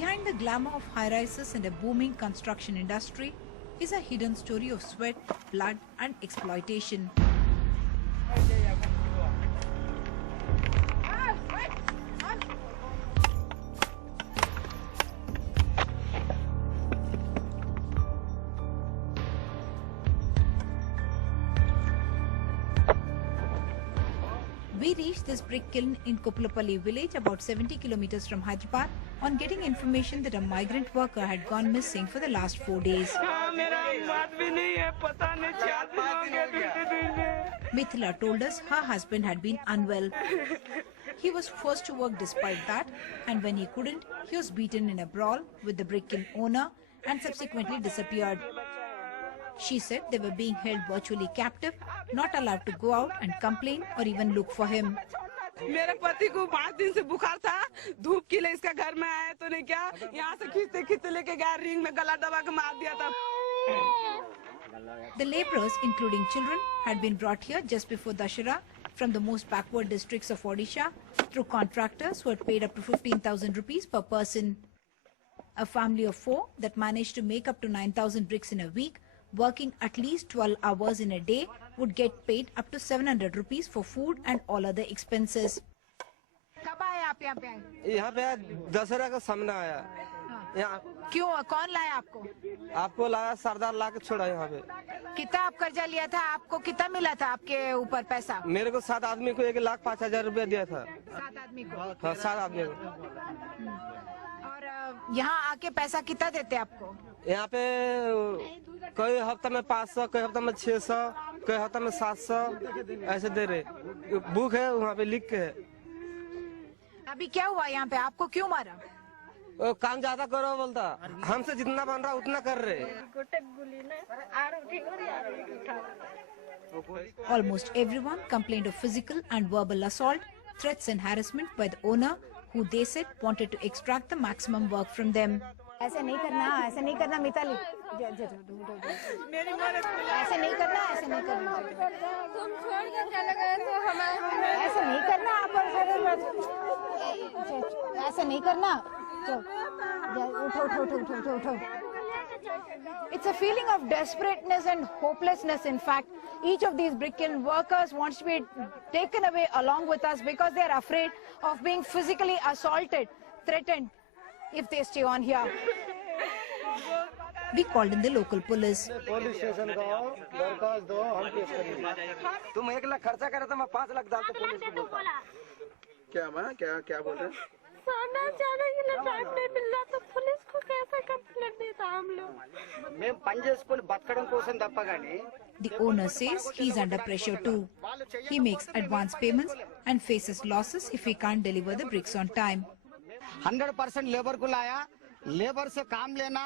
Behind the glamour of high-rises and a booming construction industry is a hidden story of sweat, blood and exploitation. We reached this brick kiln in Kopulapalli village, about 70 kilometers from Hyderabad, on getting information that a migrant worker had gone missing for the last 4 days. Mithila told us her husband had been unwell. He was forced to work despite that, and when he couldn't, he was beaten in a brawl with the brick kiln owner and subsequently disappeared. She said they were being held virtually captive, not allowed to go out and complain or even look for him. मेरे पति को 5 दिन से बुखार था, धूप के लिए इसका घर में आया तो ने क्या यहाँ से खींचते लेके गया, रिंग में गला दबा के मार दिया था. The labourers, including children, had been brought here just before Dussehra from the most backward districts of Odisha through contractors who had paid up to 15,000 rupees per person. A family of 4 that managed to make up to 9,000 bricks in a week, working at least 12 hours in a day, would get paid up to 700 rupees for food and all other expenses. कब आए आप यहाँ पे? यहाँ पे दशहरा का सामना आया. यहाँ क्यों? कौन लाया आपको? आपको लाया, सरदार ला के छोड़ा यहाँ पे. कितना आप कर्जा लिया था? आपको कितना मिला था आपके ऊपर पैसा? मेरे को 7 आदमी को 1,05,000 रुपया दिया था. 7 आदमी को? हाँ, 7 आदमी को. और यहाँ आके पैसा कितना देते आपको? यहाँ पे कोई हफ्ता में 500, कोई हफ्ता में 600, कोई हफ्ता में 700 ऐसे दे रहे. बुक है वहाँ पे लिख के है. अभी क्या हुआ यहाँ पे? आपको क्यों मारा? वो काम ज्यादा करो बोलता, हमसे जितना बन रहा उतना कर रहे. Almost everyone complained of physical and verbal assault, threats and harassment by the owner, who they said wanted to extract the maximum work from them. ऐसे नहीं करना मिताली. ऐसे नहीं करना. तुम छोड़ के चले गए तो हमारे ऐसे नहीं करना आप. ऐसे नहीं करना. उठो. It's a feeling of desperateness and hopelessness. In fact, each of these brick kiln workers wants to be taken away along with us because they are afraid of being physically assaulted, threatened if they stay on here. We called in the local police. Police station का दरखास्त दो, हम case करेंगे. तुम 1 लाख खर्चा करे तो मैं 5 लाख डाल तो पुलिस को बोलता. क्या बोल रहे? सोना चांदी के लिए टाइम नहीं मिल रहा तो पुलिस को कैसे कंप्लेंट देता हम लोग. మేము పని చేసుకొని బతకడం కోసం తప్ప గానీ. The owner says he's under pressure too. He makes advance payments and faces losses if he can't deliver the bricks on time. 100% labour को लाया, लेबर से काम लेना,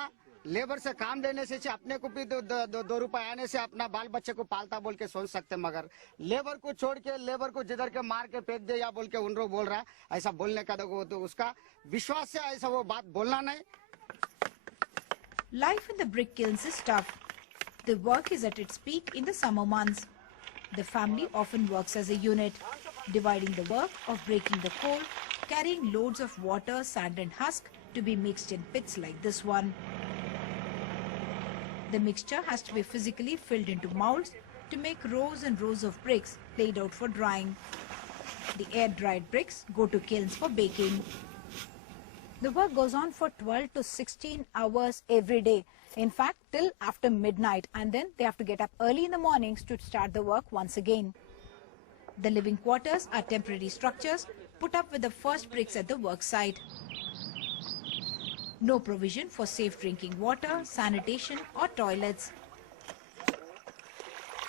लेबर से काम लेने से अपने को भी 2 रुपए आने से अपना बाल बच्चे को पालता बोल के सोच सकते, मगर लेबर को छोड़ के लेबर को जिधर के मार के फेंक दे या बोल के उनको बोल रहा है, ऐसा बोलने का तो उसका विश्वास से ऐसा वो बात बोलना नहीं. Life in the brick kilns is tough. The work is at its peak in the summer months. The family often works as a unit, dividing the work of breaking the coal, carrying loads of water, sand and husk to be mixed in pits like this one. The mixture has to be physically filled into molds to make rows and rows of bricks laid out for drying. The air-dried bricks go to kilns for baking. The work goes on for 12 to 16 hours every day. In fact, till after midnight, and then they have to get up early in the mornings to start the work once again. The living quarters are temporary structures put up with the first bricks at the work site. No provision for safe drinking water, sanitation or toilets.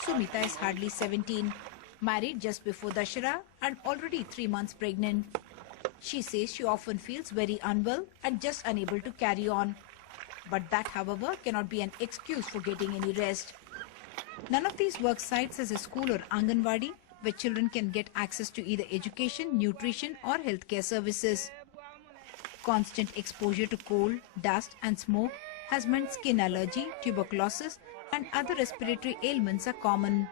Sumita is hardly 17, married just before Dussehra and already 3 months pregnant. She says she often feels very unwell and just unable to carry on. But that, however, cannot be an excuse for getting any rest. None of these work sites has a school or Anganwadi where children can get access to either education, nutrition or healthcare services. Constant exposure to coal, dust and smoke has meant skin allergy, tuberculosis and other respiratory ailments are common.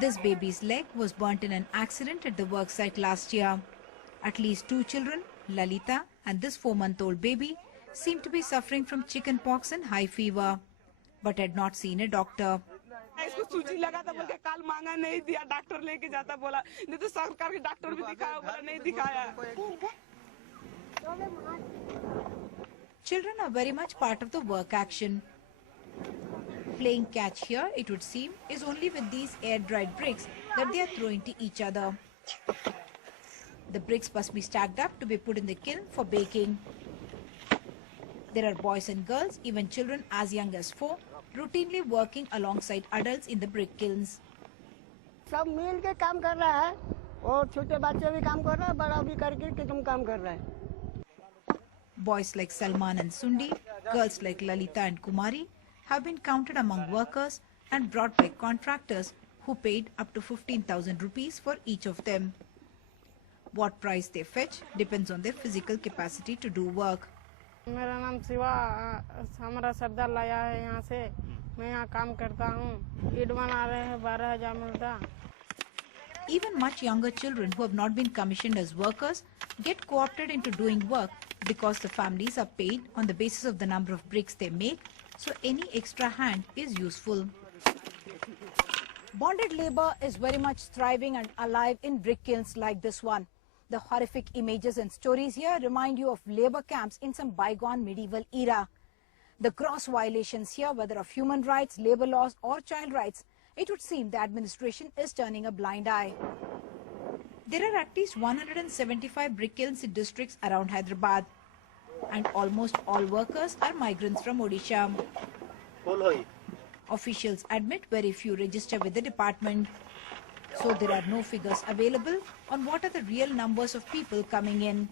This baby's leg was burnt in an accident at the worksite last year. At least 2 children, Lalita and this 4-month-old baby, seemed to be suffering from chickenpox and high fever, but had not seen a doctor. इसको सूजी लगा था बोल के काल मांगा नहीं दिया डॉक्टर लेके जाता बोला नहीं तो सरकार के डॉक्टर भी दिखाया बोला नहीं दिखाया Children are very much part of the work action. Playing catch here, it would seem, is only with these air-dried bricks that they are throwing to each other. The bricks must be stacked up to be put in the kiln for baking. There are boys and girls, even children as young as 4, routinely working alongside adults in the brick kilns. सब मिल के काम कर रहा है और छोटे बच्चे भी काम कर रहा है बड़ा भी करके तुम काम कर रहा है Boys like Salman and Sundi, girls like Lalita and Kumari have been counted among workers and brought by contractors who paid up to 15,000 rupees for each of them. What price they fetch depends on their physical capacity to do work. मेरा नाम शिवा हमारा सरदार लाया है यहाँ से मैं यहाँ काम करता हूँ ईट बना रहे हैं 12,000 मिलता Even much younger children who have not been commissioned as workers get co-opted into doing work because the families are paid on the basis of the number of bricks they make, so any extra hand is useful. Bonded labor is very much thriving and alive in brick kilns like this one. The horrific images and stories here remind you of labor camps in some bygone medieval era. The gross violations here, whether of human rights, labor laws or child rights, it would seem the administration is turning a blind eye. There are at least 175 brick kilns in districts around Hyderabad, and almost all workers are migrants from Odisha. Officials admit very few register with the department, so there are no figures available on what are the real numbers of people coming in.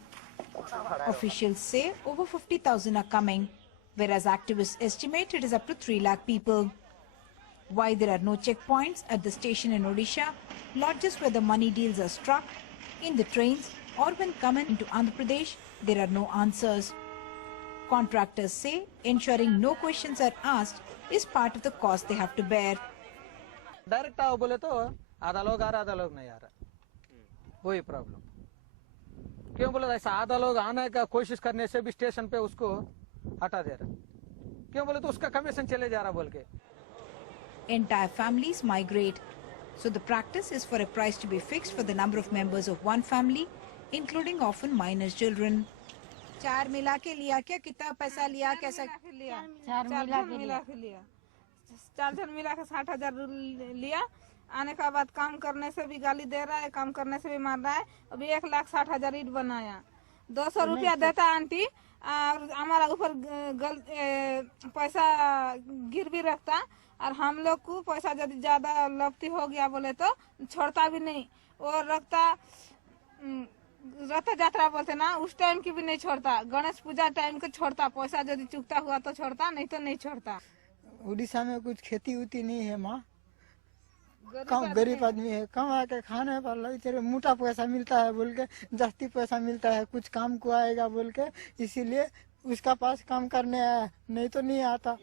Officials say over 50,000 are coming, whereas activists estimate it is up to 3 lakh people. Why there are no checkpoints at the station in Odisha, lodges where the money deals are struck, in the trains or when coming into Andhra Pradesh, there are no answers. Contractors say ensuring no questions are asked is part of the cost they have to bear. Direct आओ बोले तो आधा लोग आ रहा आधा लोग नहीं आ रहा वही प्रॉब्लम क्यों बोले ऐसा आधा लोग आने का कोशिश करने से भी स्टेशन पे उसको हटा दे रहा क्यों बोले तो उसका कमीशन चले जा रहा बोल के Entire families migrate, so the practice is for a price to be fixed for the number of members of one family, including often minor children. चार मिला के लिया क्या कितना पैसा लिया कैसा लिया चार मिला के लिया 4 जन मिला के 60,000 लिया आने का बाद काम करने से भी गाली दे रहा है काम करने से भी मार रहा है अभी 1,60,000 ईट बनाया 200 रुपया देता आंटी और हमारा ऊपर पैसा गिर भी रखता और हम लोग को पैसा यदि ज्यादा लपती हो गया बोले तो छोड़ता भी नहीं और रखता रथ यात्रा बोलते ना उस टाइम की भी नहीं छोड़ता गणेश पूजा टाइम को छोड़ता पैसा यदि चुकता हुआ तो छोड़ता नहीं तो नहीं छोड़ता उड़ीसा में कुछ खेती उती नहीं है माँ कम गरीब आदमी है कमा के खाने पर तेरे मोटा पैसा मिलता है बोल के जास्ती पैसा मिलता है कुछ काम को आएगा बोल के इसीलिए उसका पास काम करने आया नहीं तो नहीं आता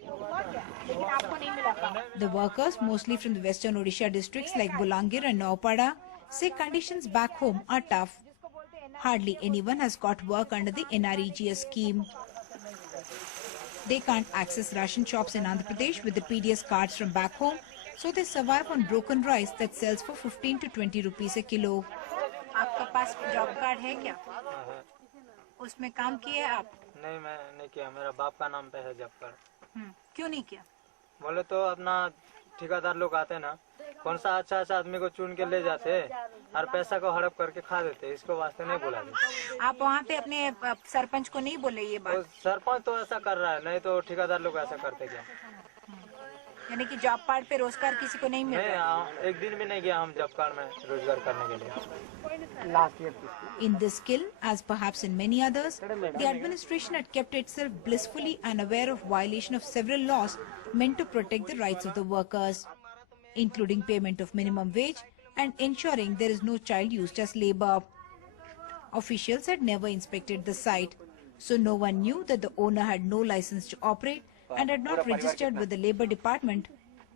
The workers, mostly from the western Odisha districts like Bolangir and Naupada, say conditions back home are tough. Hardly anyone has got work under the NREGS scheme. They can't access ration shops in Andhra Pradesh with the PDS cards from back home, so they survive on broken rice that sells for 15 to 20 rupees a kilo. आपका पास job card है क्या उसमें काम किए आप नहीं मैं नहीं किया मेरा बाप का नाम पे है जब कर क्यों नहीं किया बोले तो अपना ठेकेदार लोग आते ना कौन सा अच्छा आदमी को चुन के ले जाते और पैसा को हड़प करके खा देते इसको वास्ते नहीं बुला देते आप वहाँ पे अपने सरपंच को नहीं बोले ये बात सरपंच तो ऐसा कर रहा है नहीं तो ठेकेदार लोग ऐसा करते क्या यानी कि जॉब कार्ड पे रोजगार किसी को नहीं मिल रहा नहीं एक दिन भी नहीं गया हम जॉब कार्ड में रोजगार करने के लिए In this kiln, as perhaps in many others, the administration had kept itself blissfully unaware of violation of several laws meant to protect the rights of the workers, including payment of minimum wage and ensuring there is no child used as labor. Officials had never inspected the site, so no one knew that the owner had no license to operate and had not registered with the Labour Department,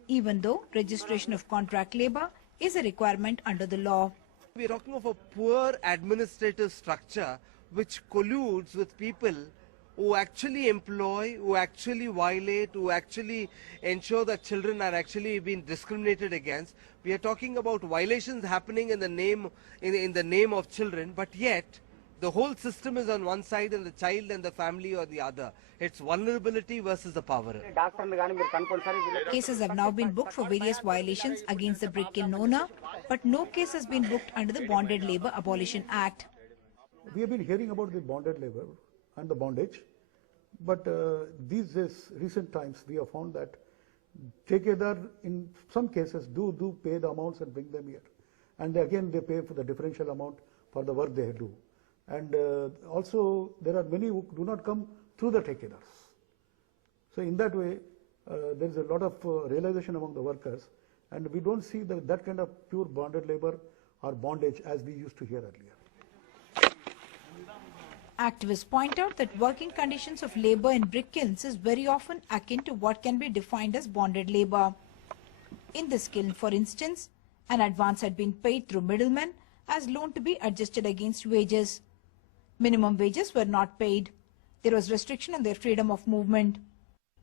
even though registration of contract labour is a requirement under the law. We are talking of a poor administrative structure which colludes with people who actually employ, who actually violate, who actually ensure that children are actually being discriminated against. We are talking about violations happening in the name of children, but yet the whole system is on one side and the child and the family on the other. It's vulnerability versus the power. Cases have now been booked for various violations against the brick kiln owner, but no case has been booked under the Bonded Labour Abolition Act. We have been hearing about the bonded labor and the bondage, but these recent times we have found that Tekadar in some cases do pay the amounts and bring them here, and again they pay for the differential amount for the work they do, and also there are many who do not come through the Tekadars. So in that way there is a lot of realization among the workers, and we don't see that kind of pure bonded labor or bondage as we used to hear earlier. Activists point out that working conditions of labour in brick kilns is very often akin to what can be defined as bonded labour. In this kiln, for instance, an advance had been paid through middlemen as loan to be adjusted against wages. Minimum wages were not paid. There was restriction on their freedom of movement.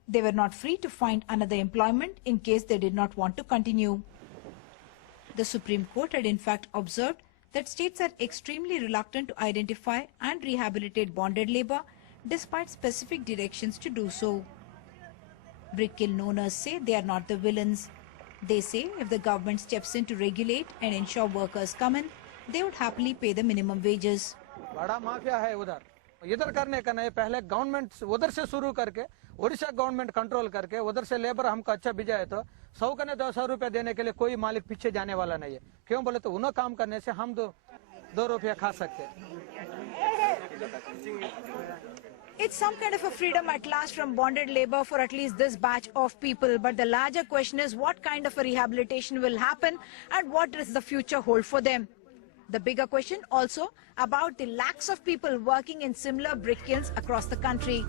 They were not free to find another employment in case they did not want to continue. The Supreme Court had in fact observed that states are extremely reluctant to identify and rehabilitate bonded labour despite specific directions to do so. Brick kiln owners say they are not the villains. They say if the government steps in to regulate and ensure workers come in, they would happily pay the minimum wages. बड़ा mafia है उधर, इधर करने का नहीं, पहले government उधर से शुरू करके ओडिशा गवर्नमेंट कंट्रोल करके उधर से लेबर हमको अच्छा भिजा है तो 100 का नहीं 200 रुपया देने के लिए कोई मालिक पीछे जाने वाला नहीं है। क्यों बोले तो उन्हें काम करने से हम 2 रुपया खा सकते हैं। It's some kind of a freedom at last from bonded labor for at least this batch of people. But the larger question is what kind of a rehabilitation will happen and what does the future hold for them? The bigger question also about the lakhs of people working in similar brick kilns across the country.